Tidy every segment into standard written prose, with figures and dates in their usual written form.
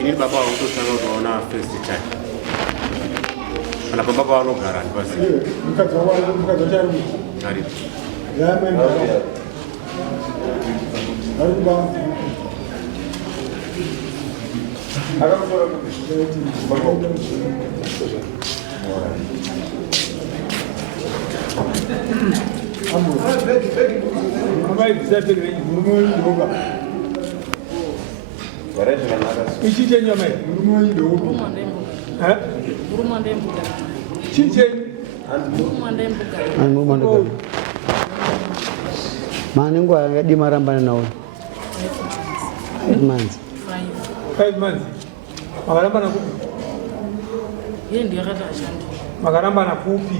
ini baba utosanga kuona first child ana baba vanogara basi ari Maningwa ngadi marambana nawo 8 months. 5 months. Makarambana kupi? Yeye ndiye akatashanda. Makarambana kupi?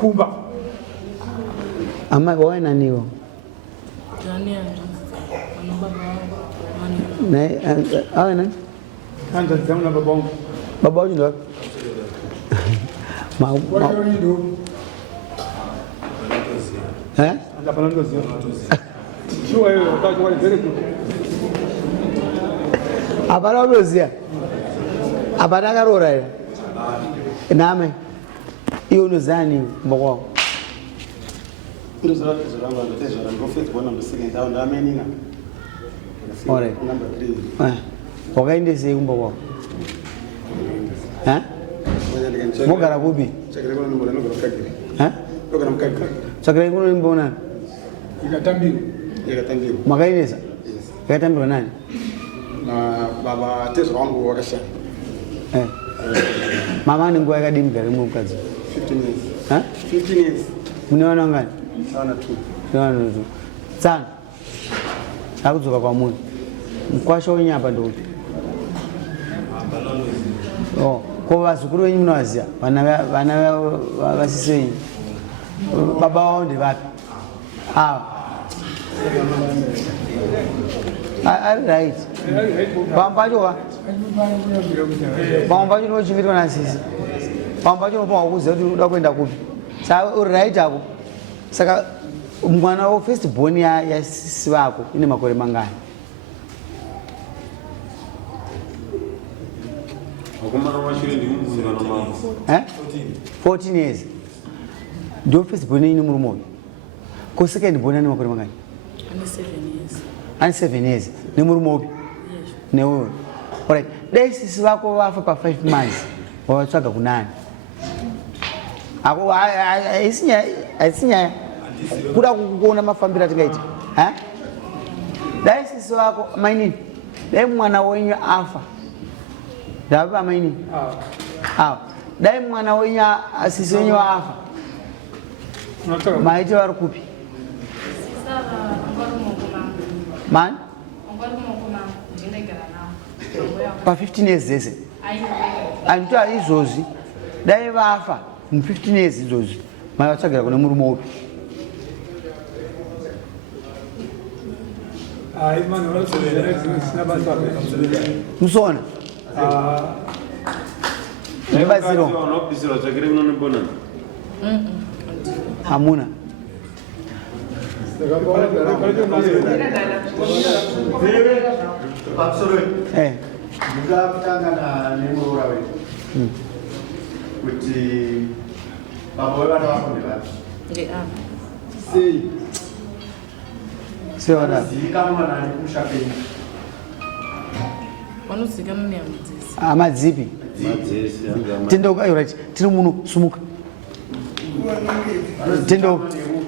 Kumba. Ama waena niwo. Yani ndo. Ana baba wangu. Na awana? Kanda zamna babongo. Baba wangu ndo. Ma eh? Anda palando zio. Sio wewe utaki wale very good. Abara rozia. Abara garora ile. Name. Iyo nozani mboko. Ndo zara zara ndo ngofeti bona msike ndawo ndameninga. Ore. Number 3. Wakaende sei mboko. Eh? Mogara kubi. Chakere bona mbona ngoro kagiri. Eh? Ngoro mkagiri. Chakere ngono mbona. Ikatambiwa. Makainesa. Yes. Ikatambiwa nani? Na baba tezo wangu wakasha. Mama ni nguwa yakadi mgari mkazi. 15 years. Eh? 15 years. Mniona ngani? Sana tu. Sana tu. Sana. Hakuzuka kwa mungu. Mkwasho unyapa ndo uti. Oh, kwa wasukuru wenyu mnawazia. Wana wasisi wenyu. Baba wao ndi wapi? Right. Pampacho wa? Pampacho no chivitwa na sisi. Pampacho no kwa kuze uda kwenda kupi. Sasa right hapo. Saka mwana wa first born ya sisi wako ine makore mangani. akumana washire ndi muzira na mama 14 years. Ndio first born ine murumo. Ko second born ine makore mangani. Ani 7 years. And 7 years. Ni murumobi? Yes. Ne wewe. Alright. Dai sisi wako wafa pa 5 months. Wawatswaga kunani? Ako isinya kuda kuona mafambira tikaiti. Dai sisi wako maini. Dai mwana wenyu afa. Daba maini. Dai mwana wenyu sisi wenyu afa. Maiti warukupi. Man? Pa 15 years zese. Antua izozi. Dai vafa mu 15 years izozi. Maya tsagera kuna murumo upi. Imani wala sina bantu ape. Musona. Mbaziro. no bisiro chakere uno mbona Hamuna. Absolutely. Juga kutangana nemo rawe. Kuti baba wana wako ni wapi? Sei wada. Kama wananikusha peni. Wanusika mne ya mzisi. Amadzipi. madzesi anga Tendo ka right. Tino muno sumuka. Tendo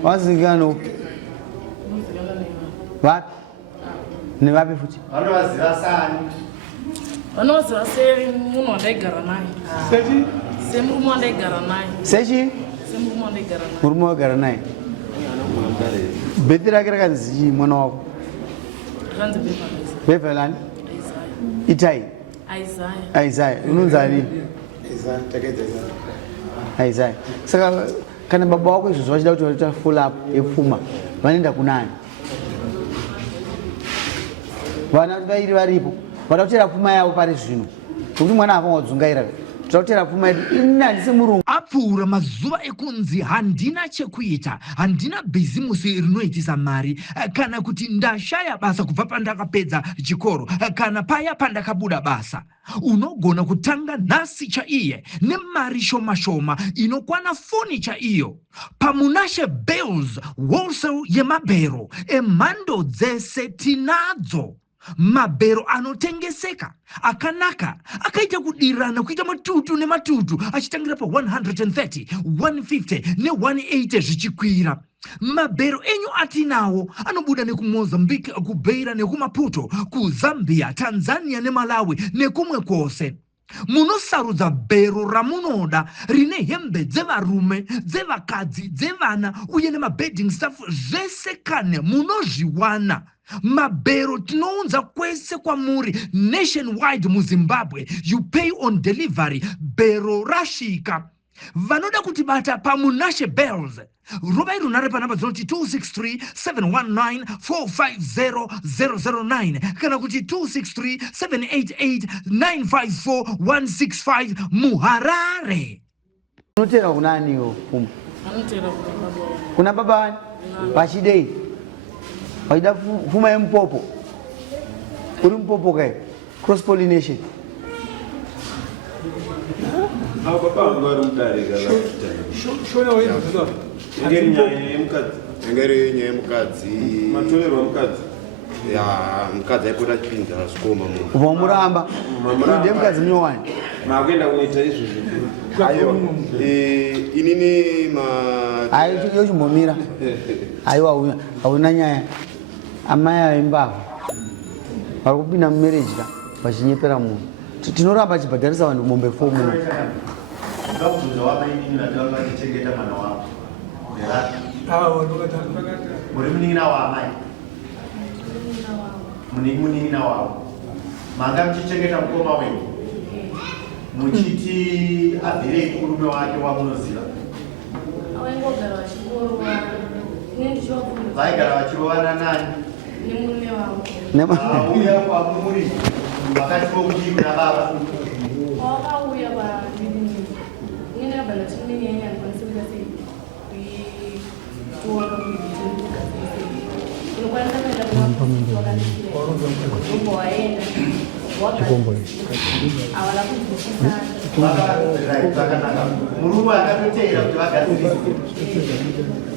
wazingano. Wapi? Ni wapi futi? Wano wazira sani. Wanoza se muno ndegara naye. Seji? Se muno ndegara naye. Seji? Se muno ndegara naye. Murumo gara naye. Betira kira kanzi mwana wako. Kanzi bepa. Befelani? Itai. Isaiah. Ununza nini? Isaiah. Saka kana baba wako izo wachida kuti waleta full up efuma. Vanenda kunani? Vana vairi varipo. Vatotera pfuma yavo pari zvino. Kuti mwana afa wadzungaira. Totera pfuma yedu inani semurungu. papfuura mazuva ekunzi handina chekuita, handina bhizimusi rinoitisa mari, kana kuti ndashaya basa kubva pandakapedza chikoro, kana paya pandakabuda basa. Unogona kutanga nhasi chaiye nemari shoma shoma inokwana foni chaiyo. Pamunashe Bells wholesale yemabhero emhando dzese tinadzo. Mabhero anotengeseka akanaka akaita kudirana kuita matutu nematutu achitangira pa 130, 150 ne180 zvichikwira. Mabhero enyu atinawo anobuda nekumozambique, kubeira nekumaputo, kuzambia, Tanzania neMalawi nekumwe kwose. Munosarudza bhero ramunoda rine hembe dzevarume, dzevakadzi, dzevana uye nemabedding stuff zvese kane munozviwana. Mabhero tinounza kwese kwamuri nationwide muZimbabwe. You pay on delivery. Bhero rashika. Vanoda kutibata pamunashe Bells. Robai runare panamba dzinoti 263 719 450 009 kana kuti 263 788 954 165 muHarare. Unotera kunaniyo Pfuma? Anotera kuna baba wani? Pachidei waida Pfuma yempopo. Uri mpopo kai? Cross pollination. Papa ngari mudarika la. Shona waida. Ngeri nyaya yemukadzi. Matowero mukadzi. Ya mukadzi aipoda chipinda sikoma munhu. Ubva muramba. Inde mukadzi mnyowani. Makuenda kuita izvo. Ayo. Inini ma Ayo yochimbomira. Aiwa hauna nyaya. Amai aimbava. Vari kupinda mumarriage ka vachinyepera munhu. Tinoramba chibhadharisa vanhu mombe 4 munhu. Ndakuzva wamainini natanga kuchengeta mwana wako. Muri munin'ina wa amai. Munin'ina wavo. Manga muchichengeta mukoma wenyu. Muchiti abhirei kurume wake wamunoziva. Avaingogara vachikorwa. Vaigara vachirovana nani? Nemurume wavo. Uya kwamuri vakati vokuti kuna baba. Wakauya vadini. Nina bana chini nyanya alikuwa sei. Kuona kujituma. Unakwanza kwenda kwa mtu wakati. Uko waenda. Awala kukushika. Murume akatotera kuti vagadzirise.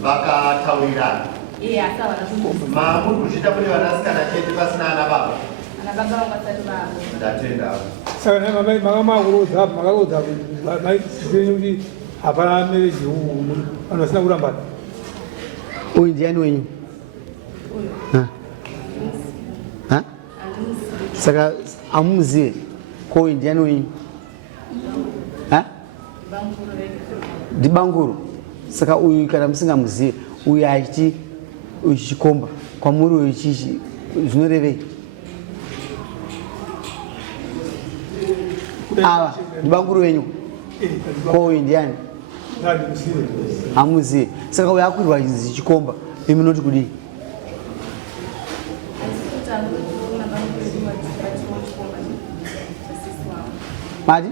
Vakataurirana. Asa wanakukushika. Muri kuzvita kune vanasikana chete pasina ana baba. Ana baba wangasati baba. Ndatenda. Saka makakurodza mai kuti hapana marriage vanhu vasina kurambana. Uyu ndiani wenyu? Ha? Saka amuzive ko uyu ndiani wenyu? Ha? Ndibanguru. Saka uyu kana musingamuzive uyu achiti uchikomba kwamuri uyu chichi zvinorevei? Ava ndibanguru wenyu ko uyu ndiani? Amuzive. Saka uyu akwirwa chikomba imi munoti kudii? Mati?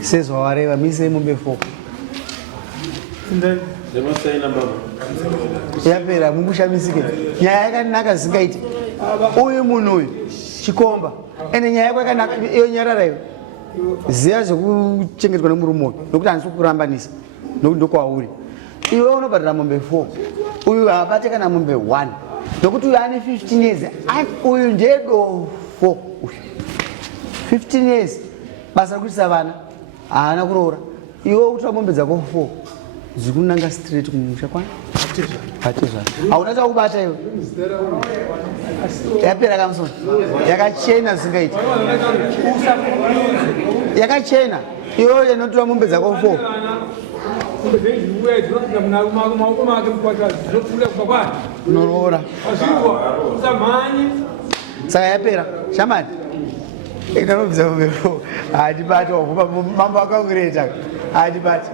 Sezwa wareva mise mombe 4. Yapera mukushamisike. Nyaya yakanaka zingaiti. Uyu munhu uyu chikomba. Ene nyaya yako yakanaka iyo nyarara iyo. Ziya zvekuchengetwa nemurume uyu nokuti handisi kukurambanisa. Nokuti ndokwauri. Iwe unobhadhara mombe 4. Uyu haabate kana mombe 1. Nokuti uyu ane 15 years. Uyu ndedo 4. 15 years. Basa rekuitisa vana haana kuroora. Iwe utora mombe dzako 4. Zikunanga straight kumusha kwani? Hatizva. Hauna chakubata iwe. Yapera kamusoni. Yakachena zingaiti. Yakachena. Iwe unotora mombe dzako 4. Unorora. Saka yapera. Shamani. Ikanobvisa mombe 4. Hadibati wakupa mambo akakureta. Hadibati.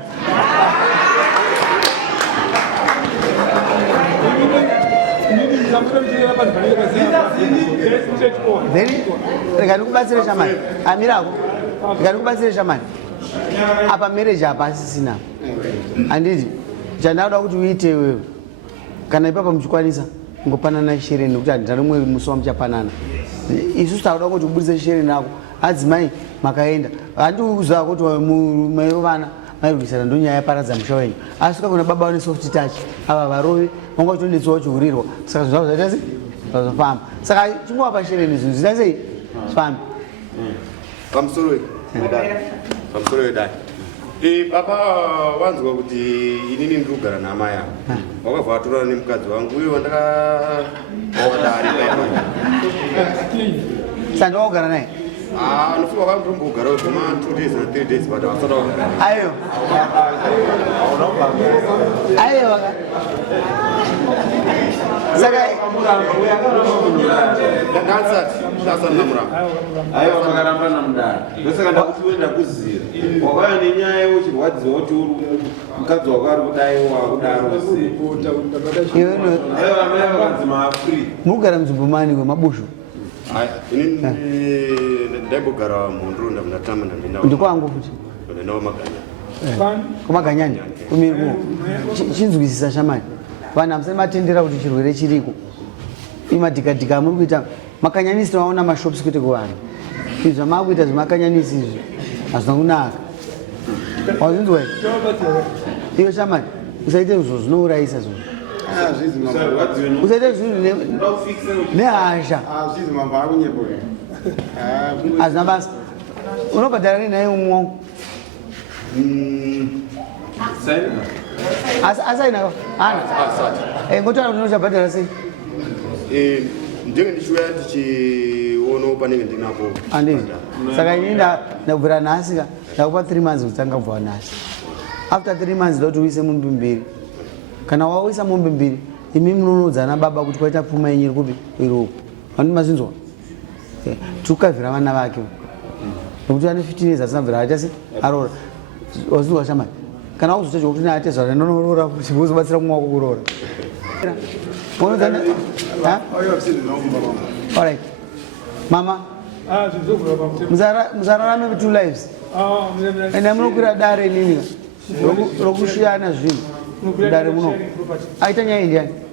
Then, regarding Basile Shaman, Amirako, ndikubatsire shamani apa marriage apa asisina anditi chandauda kuti uite wewe kana ipapa muchikwanisa ngopanana shereni kuti handani mwe musowa muchapanana isusu tauda kuti ubudise shereni ako adzimai makaenda handikuziva kuti mairo vana mairwisana ndonyaya yaparadza musha wenyu asi kakuna baba vane soft touch ava varovi vanga chitondetsowa chiurirwa saka zvavo zvaita sei zvazofamba saka chingova pashereni zvinhu zvita sei zvifambi pamusoro wedai papa wanzwa kuti inini ndiri kugara namai angu wakabva watorana nemukadzi wangu uye wandakawada ari paipa sandwa kugara naye nofunga vamutombogara kwema 2 days na 3 days but wasada kugara aiyo saka ndansati ndasana namuranga aiwa vakaramba namudara ndosaka ndakutoenda kuziva wakauya nenyaya yeuchirwadziwa kuti mukadzi wako ari kudaiwa kudaro aiwa vakanzi maafrika murikugara muzimbomani kwemabushu inini ndaimbogara mhonduro ndatama ndikwangu futi ndandawo maganya kumaganyani kumiri kuo chinzwisisa shamani vanhu hamusani matendera kuti chirwere chiriko imadhikadhika muri kuita makanyanisi tinovaona mashops kwete kuvanhu izvi zvamakuita zvemakanyanisi izvi hazvina kunaka wazvinzwa iyo shamani usaite izvo zvinourayisa zvozvo usaite zvinhu nehasha hazvina basa unobhadhara rinhaye umwo asainako ana ngotaura kuti unochabhadhara sei ndenge ndichiuya ndichionawo panenge ndinapo andizvi saka ini ndakubvira nhasi ka ndakupa 3 months kutanga kubva nhasi after 3 months ndokuti uise mombe mbiri kana wauisa mombe mbiri imi munonodzana baba kuti kwaita pfuma yenyu iri kupi iroko vandi mazvinzwa tikukavhira vana vake nokuti vane 15 years asina bvira aita se aroora wazvinzwa shamani kana uzotedya kuti naatezva ranonoora kuti uzobatsira mumwe wako kuroora alright mama muzararame 2 lives ende munokwira dare nini rokushiyana zvinhu dare muno aita nyaya indiani